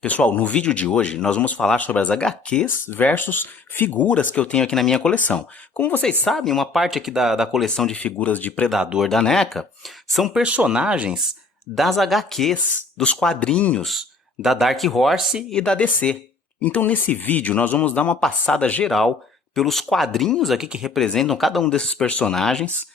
Pessoal, no vídeo de hoje nós vamos falar sobre as HQs versus figuras que eu tenho aqui na minha coleção. Como vocês sabem, uma parte aqui da coleção de figuras de Predador da NECA são personagens das HQs, dos quadrinhos da Dark Horse e da DC. Então nesse vídeo nós vamos dar uma passada geral pelos quadrinhos aqui que representam cada um desses personagens.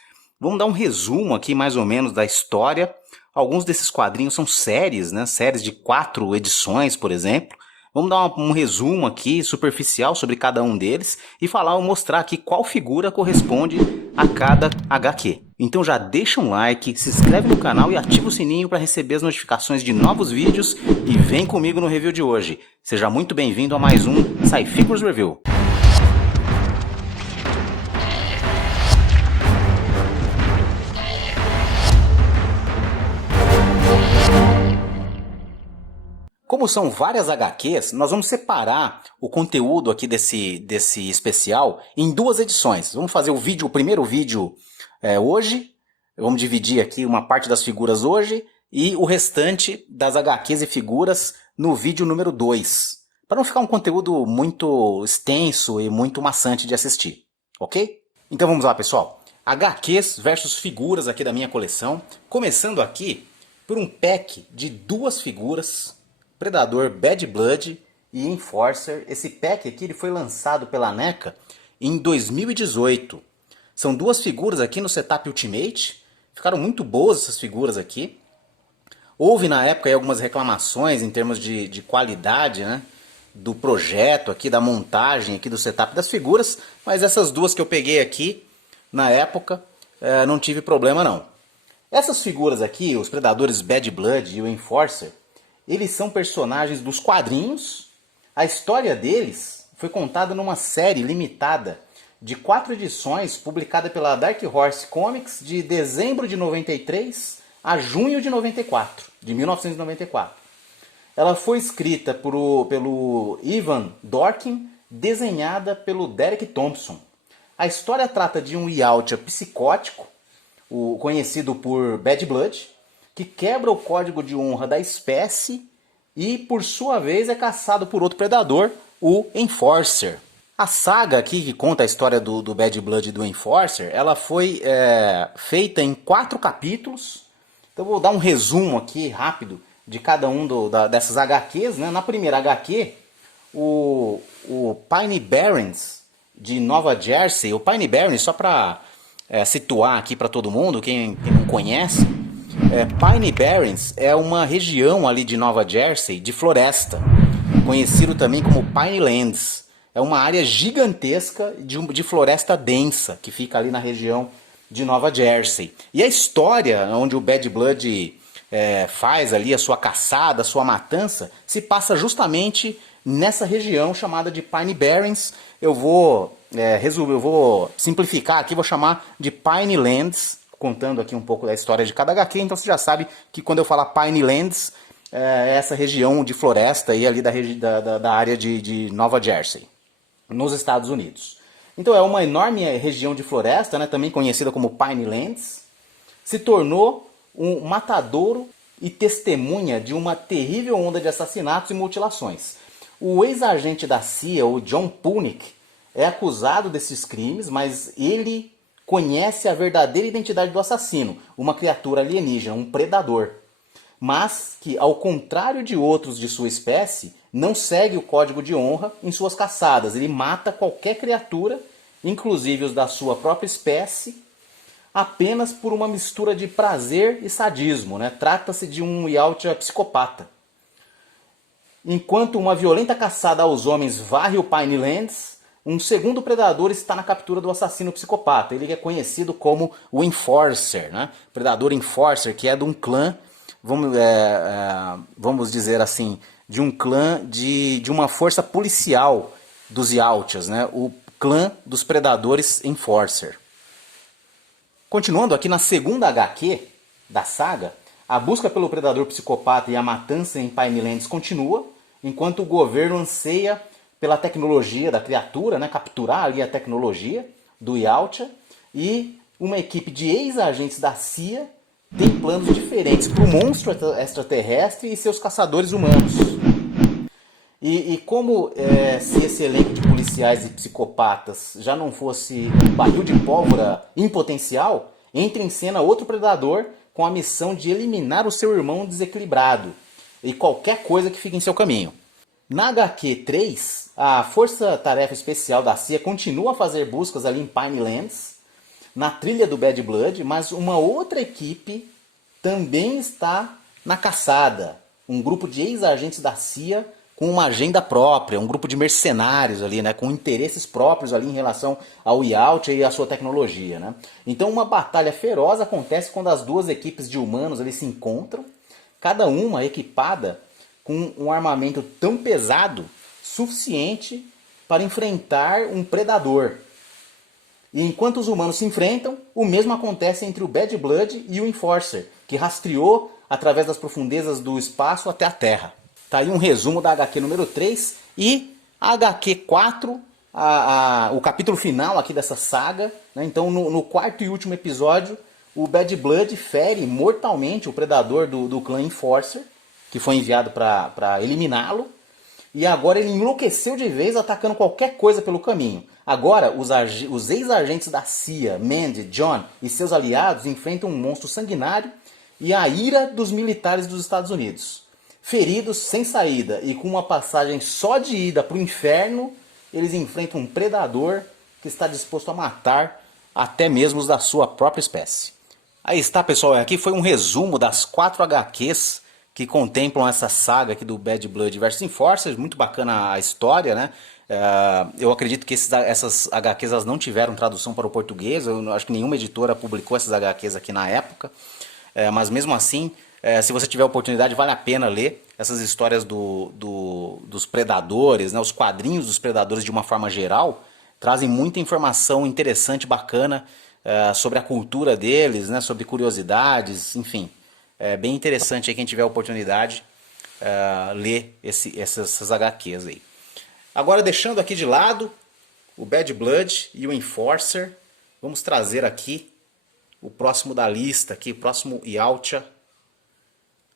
Vamos dar um resumo aqui mais ou menos da história. Alguns desses quadrinhos são séries, né? Séries de 4 edições, por exemplo. Vamos dar um resumo aqui, superficial, sobre cada um deles e mostrar aqui qual figura corresponde a cada HQ. Então já deixa um like, se inscreve no canal e ativa o sininho para receber as notificações de novos vídeos e vem comigo no review de hoje. Seja muito bem-vindo a mais um Sci-Figures Review. Como são várias HQs, nós vamos separar o conteúdo aqui desse especial em 2 edições. Vamos fazer o primeiro vídeo hoje, vamos dividir aqui uma parte das figuras hoje e o restante das HQs e figuras no vídeo número 2, para não ficar um conteúdo muito extenso e muito maçante de assistir, ok? Então vamos lá, pessoal. HQs versus figuras aqui da minha coleção, começando aqui por um pack de 2 figuras, Predador Bad Blood e Enforcer. Esse pack aqui ele foi lançado pela NECA em 2018. São 2 figuras aqui no setup Ultimate. Ficaram muito boas essas figuras aqui. Houve na época aí algumas reclamações em termos de qualidade, né, do projeto aqui, da montagem aqui do setup das figuras. Mas essas 2 que eu peguei aqui na época não tive problema não. Essas figuras aqui, os Predadores Bad Blood e o Enforcer, eles são personagens dos quadrinhos. A história deles foi contada numa série limitada de 4 edições, publicada pela Dark Horse Comics de dezembro de 93 a junho de 1994. Ela foi escrita pelo Ivan Dorkin, desenhada pelo Derek Thompson. A história trata de um Yautja psicótico, conhecido por Bad Blood, que quebra o código de honra da espécie e, por sua vez, é caçado por outro predador, o Enforcer. A saga aqui que conta a história do Bad Blood e do Enforcer, ela foi feita em 4 capítulos. Então eu vou dar um resumo aqui rápido de cada um dessas HQs, né? Na primeira HQ, o Pine Barrens de Nova Jersey. O Pine Barrens, só para situar aqui para todo mundo, quem não conhece, Pine Barrens é uma região ali de Nova Jersey de floresta, conhecido também como Pinelands. É uma área gigantesca de floresta densa que fica ali na região de Nova Jersey. E a história onde o Bad Blood faz ali a sua caçada, a sua matança, se passa justamente nessa região chamada de Pine Barrens. Eu vou simplificar aqui, vou chamar de Pinelands, contando aqui um pouco da história de cada HQ. Então você já sabe que quando eu falar Pinelands, é essa região de floresta aí ali da área de Nova Jersey, nos Estados Unidos. Então é uma enorme região de floresta, né, também conhecida como Pinelands. Se tornou um matadouro e testemunha de uma terrível onda de assassinatos e mutilações. O ex-agente da CIA, o John Punick, é acusado desses crimes, mas ele conhece a verdadeira identidade do assassino, uma criatura alienígena, um predador. Mas que, ao contrário de outros de sua espécie, não segue o código de honra em suas caçadas. Ele mata qualquer criatura, inclusive os da sua própria espécie, apenas por uma mistura de prazer e sadismo, né? Trata-se de um Yautja psicopata. Enquanto uma violenta caçada aos homens varre o Pinelands, um segundo predador está na captura do assassino psicopata. Ele é conhecido como o Enforcer, né? Predador Enforcer, que é de um clã, vamos dizer assim, de um clã de uma força policial dos Yautjas, né? O clã dos predadores Enforcer. Continuando aqui na segunda HQ da saga, a busca pelo predador psicopata e a matança em Pinelands continua, enquanto o governo anseia pela tecnologia da criatura, né, capturar ali a tecnologia do Yautja, e uma equipe de ex-agentes da CIA tem planos diferentes para o monstro extraterrestre e seus caçadores humanos. E como se esse elenco de policiais e psicopatas já não fosse um barril de pólvora em potencial, entra em cena outro predador com a missão de eliminar o seu irmão desequilibrado e qualquer coisa que fique em seu caminho. Na HQ 3, a Força Tarefa Especial da CIA continua a fazer buscas ali em Pinelands, na trilha do Bad Blood, mas uma outra equipe também está na caçada. Um grupo de ex-agentes da CIA com uma agenda própria, um grupo de mercenários ali, né, com interesses próprios ali em relação ao Yautja e à sua tecnologia, né? Então uma batalha feroz acontece quando as duas equipes de humanos ali se encontram, cada uma equipada com um armamento tão pesado suficiente para enfrentar um predador. E enquanto os humanos se enfrentam, o mesmo acontece entre o Bad Blood e o Enforcer, que rastreou através das profundezas do espaço até a Terra. Tá aí um resumo da HQ número 3 e a HQ 4, o capítulo final aqui dessa saga. Né? Então, no quarto e último episódio, o Bad Blood fere mortalmente o predador do clã Enforcer, que foi enviado para eliminá-lo. E agora ele enlouqueceu de vez, atacando qualquer coisa pelo caminho. Agora, os ex-agentes da CIA, Mandy, John e seus aliados enfrentam um monstro sanguinário e a ira dos militares dos Estados Unidos. Feridos, sem saída e com uma passagem só de ida para o inferno, eles enfrentam um predador que está disposto a matar até mesmo os da sua própria espécie. Aí está, pessoal. Aqui foi um resumo das 4 HQs que contemplam essa saga aqui do Bad Blood vs Enforcers. Muito bacana a história, né? Eu acredito que essas HQs elas não tiveram tradução para o português. Eu acho que nenhuma editora publicou essas HQs aqui na época. Mas mesmo assim, se você tiver oportunidade, vale a pena ler essas histórias dos predadores, né? Os quadrinhos dos predadores de uma forma geral trazem muita informação interessante, bacana sobre a cultura deles, né? Sobre curiosidades, enfim. É bem interessante aí quem tiver a oportunidade ler essas HQs aí. Agora, deixando aqui de lado o Bad Blood e o Enforcer, vamos trazer aqui o próximo da lista, aqui, o próximo Yautja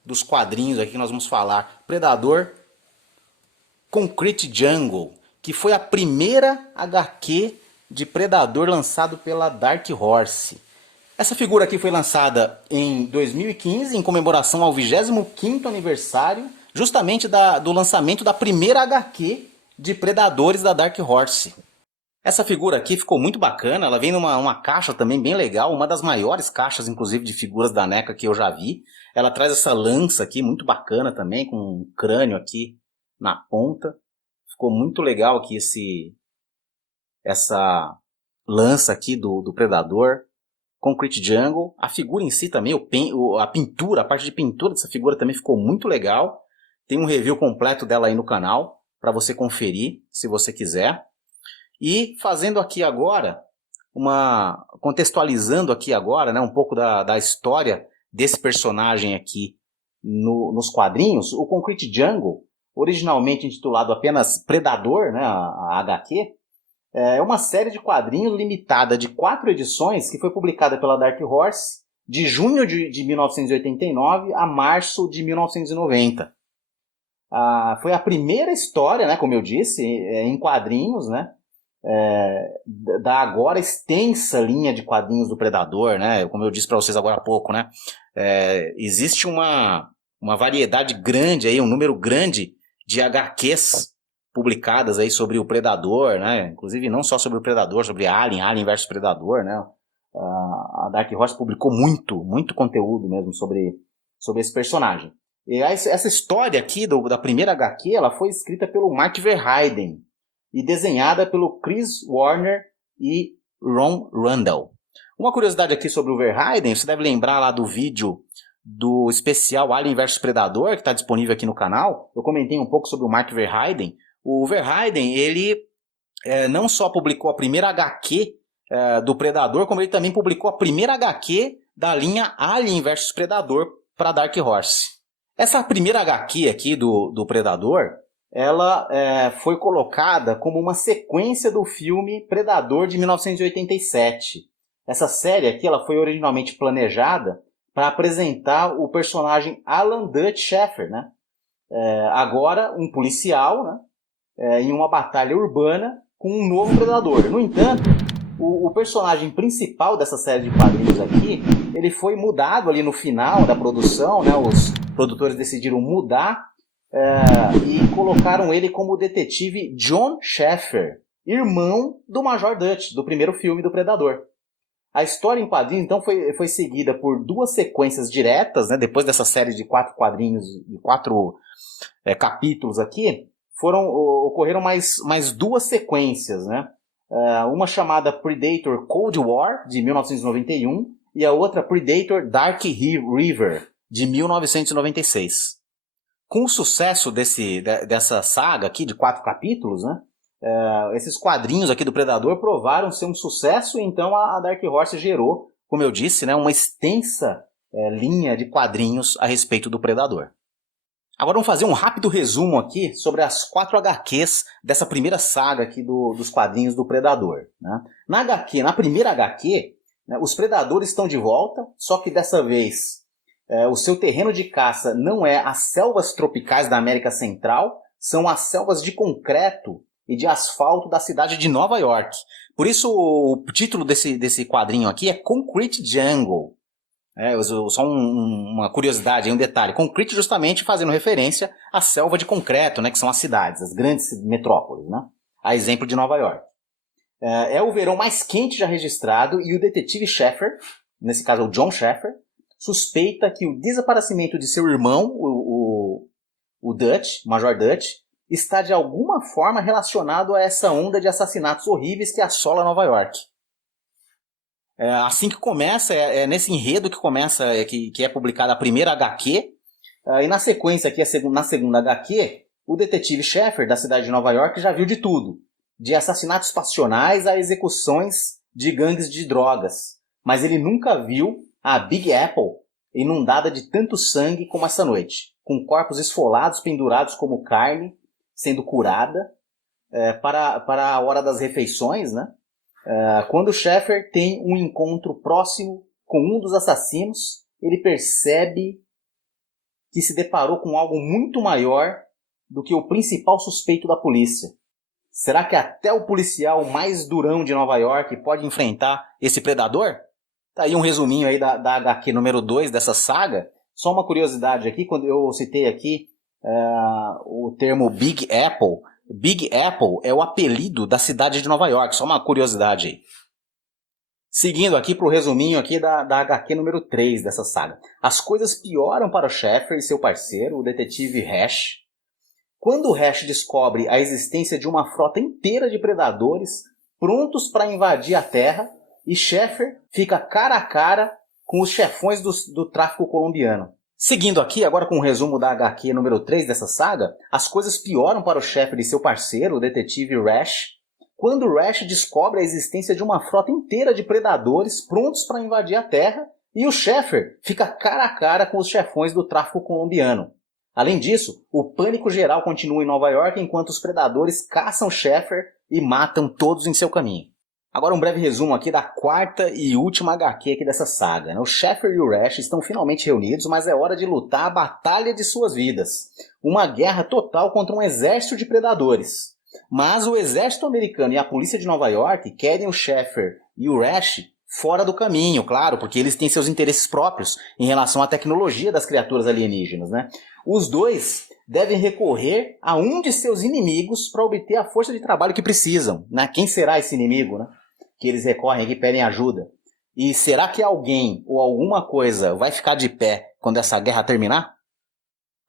dos quadrinhos aqui que nós vamos falar. Predador Concrete Jungle, que foi a primeira HQ de Predador lançado pela Dark Horse. Essa figura aqui foi lançada em 2015, em comemoração ao 25º aniversário, justamente do lançamento da primeira HQ de Predadores da Dark Horse. Essa figura aqui ficou muito bacana, ela vem numa caixa também bem legal, uma das maiores caixas, inclusive, de figuras da NECA que eu já vi. Ela traz essa lança aqui, muito bacana também, com um crânio aqui na ponta. Ficou muito legal aqui essa lança aqui do Predador. Concrete Jungle, a figura em si também, a pintura, a parte de pintura dessa figura também ficou muito legal. Tem um review completo dela aí no canal, para você conferir, se você quiser. E fazendo aqui agora, contextualizando aqui agora, né, um pouco da história desse personagem aqui nos quadrinhos, o Concrete Jungle, originalmente intitulado apenas Predador, né, a HQ, é uma série de quadrinhos limitada de 4 edições que foi publicada pela Dark Horse de junho de 1989 a março de 1990. Foi a primeira história, né, como eu disse, em quadrinhos, né, da agora extensa linha de quadrinhos do Predador, né, como eu disse para vocês agora há pouco, né, existe uma variedade grande, aí, um número grande de HQs publicadas aí sobre o Predador, né, inclusive não só sobre o Predador, sobre Alien versus Predador, né, a Dark Horse publicou muito conteúdo mesmo sobre esse personagem. E essa história aqui da primeira HQ, ela foi escrita pelo Mark Verheiden e desenhada pelo Chris Warner e Ron Randall. Uma curiosidade aqui sobre o Verheiden, você deve lembrar lá do vídeo do especial Alien vs Predador, que está disponível aqui no canal. Eu comentei um pouco sobre o Mark Verheiden. O Verheiden, ele não só publicou a primeira HQ do Predador, como ele também publicou a primeira HQ da linha Alien vs Predador para Dark Horse. Essa primeira HQ aqui do Predador, ela foi colocada como uma sequência do filme Predador de 1987. Essa série aqui ela foi originalmente planejada para apresentar o personagem Alan Dutch Sheffer, né? Agora um policial, né, em uma batalha urbana com um novo predador. No entanto, o personagem principal dessa série de quadrinhos aqui, ele foi mudado ali no final da produção, né, os produtores decidiram mudar e colocaram ele como o detetive John Sheffer, irmão do Major Dutch, do primeiro filme do Predador. A história em quadrinhos, então, foi seguida por duas sequências diretas, né? Depois dessa série de 4 quadrinhos, de 4 capítulos aqui, ocorreram mais duas sequências, né? Uma chamada Predator Cold War, de 1991, e a outra Predator Dark River, de 1996. Com o sucesso dessa saga aqui, de 4 capítulos, né? Esses quadrinhos aqui do Predador provaram ser um sucesso, e então a Dark Horse gerou, como eu disse, né, uma extensa linha de quadrinhos a respeito do Predador. Agora vamos fazer um rápido resumo aqui sobre as 4 HQs dessa primeira saga aqui dos quadrinhos do Predador, né? Na primeira HQ, né, os predadores estão de volta, só que dessa vez o seu terreno de caça não é as selvas tropicais da América Central, são as selvas de concreto e de asfalto da cidade de Nova York. Por isso o título desse quadrinho aqui é Concrete Jungle. Só uma curiosidade, um detalhe. Concrete justamente fazendo referência à selva de concreto, né, que são as cidades, as grandes metrópoles, né? A exemplo de Nova York. É o verão mais quente já registrado e o detetive Sheffer, nesse caso o John Sheffer, suspeita que o desaparecimento de seu irmão, o Dutch, o Major Dutch, está de alguma forma relacionado a essa onda de assassinatos horríveis que assola Nova York. Assim que começa, nesse enredo que começa, que é publicada a primeira HQ, e na sequência aqui, na segunda HQ, o detetive Sheffer, da cidade de Nova York, já viu de tudo. De assassinatos passionais a execuções de gangues de drogas. Mas ele nunca viu a Big Apple inundada de tanto sangue como essa noite, com corpos esfolados pendurados como carne, sendo curada para a hora das refeições, né? Quando Sheffer tem um encontro próximo com um dos assassinos, ele percebe que se deparou com algo muito maior do que o principal suspeito da polícia. Será que até o policial mais durão de Nova York pode enfrentar esse predador? Tá aí um resuminho aí da HQ número 2 dessa saga. Só uma curiosidade aqui, quando eu citei aqui o termo Big Apple. Big Apple é o apelido da cidade de Nova York, só uma curiosidade aí. Seguindo aqui para o resuminho aqui da HQ número 3 dessa saga. As coisas pioram para o Sheffer e seu parceiro, o detetive Hash, quando o Hash descobre a existência de uma frota inteira de predadores prontos para invadir a Terra, e Sheffer fica cara a cara com os chefões do tráfico colombiano. Seguindo aqui, agora com o resumo da HQ número 3 dessa saga, as coisas pioram para o Sheffer e seu parceiro, o detetive Rash, quando Rash descobre a existência de uma frota inteira de predadores prontos para invadir a Terra, e o Sheffer fica cara a cara com os chefões do tráfico colombiano. Além disso, o pânico geral continua em Nova York enquanto os predadores caçam Sheffer e matam todos em seu caminho. Agora um breve resumo aqui da 4ª e última HQ aqui dessa saga, né? O Sheffer e o Rash estão finalmente reunidos, mas é hora de lutar a batalha de suas vidas. Uma guerra total contra um exército de predadores. Mas o exército americano e a polícia de Nova York querem o Sheffer e o Rash fora do caminho, claro, porque eles têm seus interesses próprios em relação à tecnologia das criaturas alienígenas, né? Os dois devem recorrer a um de seus inimigos para obter a força de trabalho que precisam, né? Quem será esse inimigo, né? Que eles recorrem aqui e pedem ajuda. E será que alguém ou alguma coisa vai ficar de pé quando essa guerra terminar?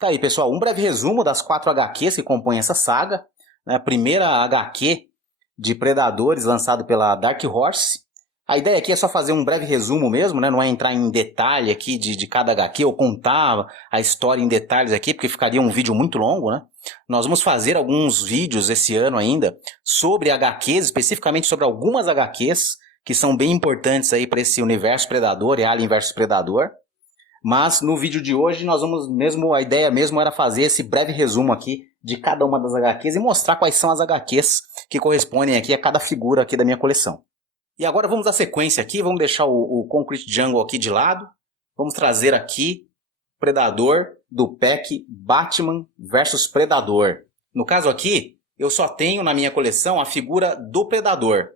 Tá aí, pessoal, um breve resumo das 4 HQs que compõem essa saga. A primeira HQ de Predadores, lançado pela Dark Horse. A ideia aqui é só fazer um breve resumo mesmo, né? Não é entrar em detalhe aqui de cada HQ ou contar a história em detalhes aqui, porque ficaria um vídeo muito longo, né? Nós vamos fazer alguns vídeos esse ano ainda sobre HQs, especificamente sobre algumas HQs que são bem importantes aí para esse universo Predador e Alien vs Predador. Mas no vídeo de hoje a ideia mesmo era fazer esse breve resumo aqui de cada uma das HQs e mostrar quais são as HQs que correspondem aqui a cada figura aqui da minha coleção. E agora vamos à sequência aqui, vamos deixar o Concrete Jungle aqui de lado. Vamos trazer aqui Predador do pack Batman vs Predador. No caso aqui, eu só tenho na minha coleção a figura do Predador.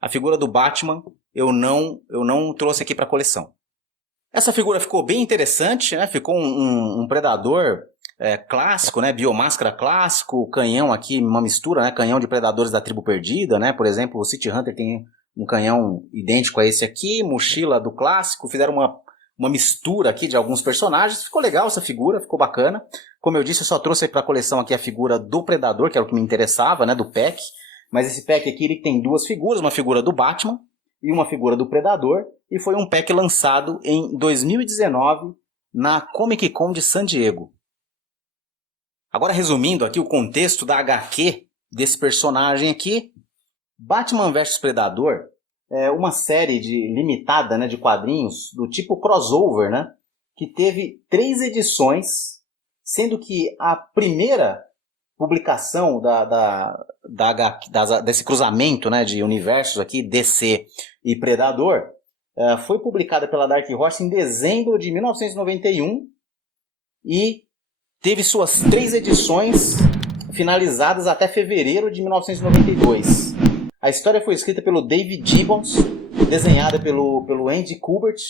A figura do Batman eu não trouxe aqui para a coleção. Essa figura ficou bem interessante, né? Ficou um Predador clássico, né? Biomáscara clássico, canhão aqui, uma mistura, né? Canhão de Predadores da Tribo Perdida, né? Por exemplo, o City Hunter tem um canhão idêntico a esse aqui, mochila do clássico, fizeram uma mistura aqui de alguns personagens. Ficou legal essa figura, ficou bacana. Como eu disse, eu só trouxe para a coleção aqui a figura do Predador, que era o que me interessava, né? Do pack. Mas esse pack aqui ele tem duas figuras, uma figura do Batman e uma figura do Predador. E foi um pack lançado em 2019 na Comic Con de San Diego. Agora resumindo aqui o contexto da HQ desse personagem aqui, Batman vs Predador é uma série limitada, né, de quadrinhos do tipo crossover, né, que teve 3 edições, sendo que a primeira publicação desse cruzamento, né, de universos aqui, DC e Predador, foi publicada pela Dark Horse em dezembro de 1991 e teve suas 3 edições finalizadas até fevereiro de 1992. A história foi escrita pelo David Gibbons, desenhada pelo Andy Kubert.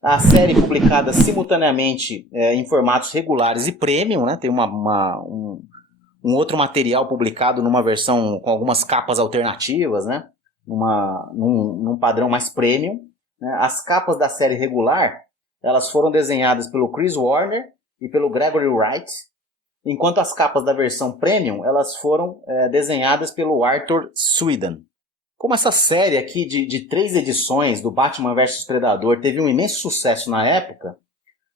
A série publicada simultaneamente em formatos regulares e premium, né? Tem um outro material publicado numa versão com algumas capas alternativas, né? Num padrão mais premium. Né? As capas da série regular elas foram desenhadas pelo Chris Warner e pelo Gregory Wright, enquanto as capas da versão premium elas foram desenhadas pelo Arthur Sweden. Como essa série aqui de 3 edições do Batman vs Predador teve um imenso sucesso na época,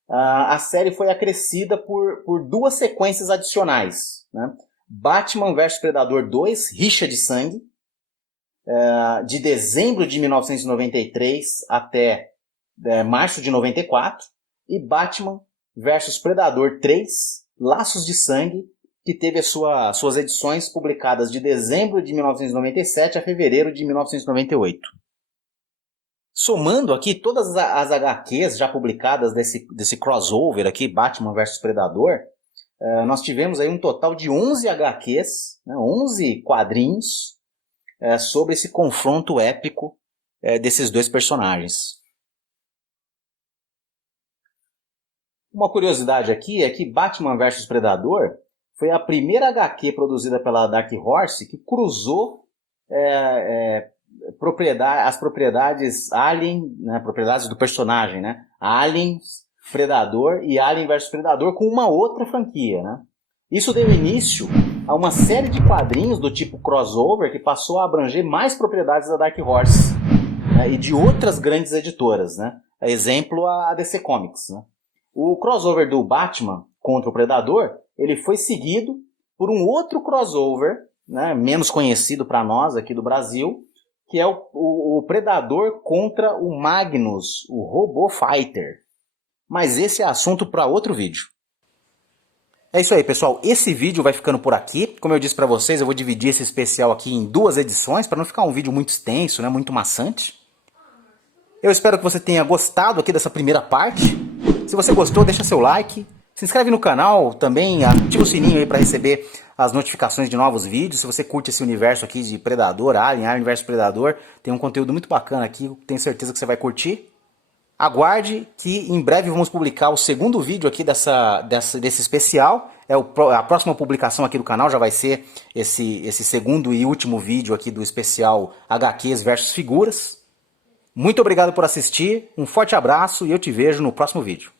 a série foi acrescida por 2 sequências adicionais, né? Batman vs Predador 2, Rixa de Sangue, de dezembro de 1993 até março de 94, e Batman vs Predador 3, Laços de Sangue, que teve suas edições publicadas de dezembro de 1997 a fevereiro de 1998. Somando aqui todas as HQs já publicadas desse crossover aqui, Batman vs Predador, nós tivemos aí um total de 11 HQs, né, 11 quadrinhos sobre esse confronto épico desses 2 personagens. Uma curiosidade aqui é que Batman vs Predador foi a primeira HQ produzida pela Dark Horse que cruzou as propriedades Alien, né, propriedades do personagem, né, Alien, Predador e Alien vs Predador com uma outra franquia, né? Isso deu início a uma série de quadrinhos do tipo crossover que passou a abranger mais propriedades da Dark Horse, né, e de outras grandes editoras, né? Exemplo, a DC Comics, né? O crossover do Batman contra o Predador, ele foi seguido por um outro crossover, né, menos conhecido para nós aqui do Brasil, que é o Predador contra o Magnus, o Robo Fighter. Mas esse é assunto para outro vídeo. É isso aí, pessoal. Esse vídeo vai ficando por aqui. Como eu disse para vocês, eu vou dividir esse especial aqui em 2 edições, para não ficar um vídeo muito extenso, né, muito maçante. Eu espero que você tenha gostado aqui dessa primeira parte. Se você gostou, deixa seu like. Se inscreve no canal, também ativa o sininho aí para receber as notificações de novos vídeos. Se você curte esse universo aqui de Predador, Alien vs Predador, tem um conteúdo muito bacana aqui, tenho certeza que você vai curtir. Aguarde que em breve vamos publicar o segundo vídeo aqui desse especial. A próxima publicação aqui do canal já vai ser esse segundo e último vídeo aqui do especial HQs versus figuras. Muito obrigado por assistir, um forte abraço e eu te vejo no próximo vídeo.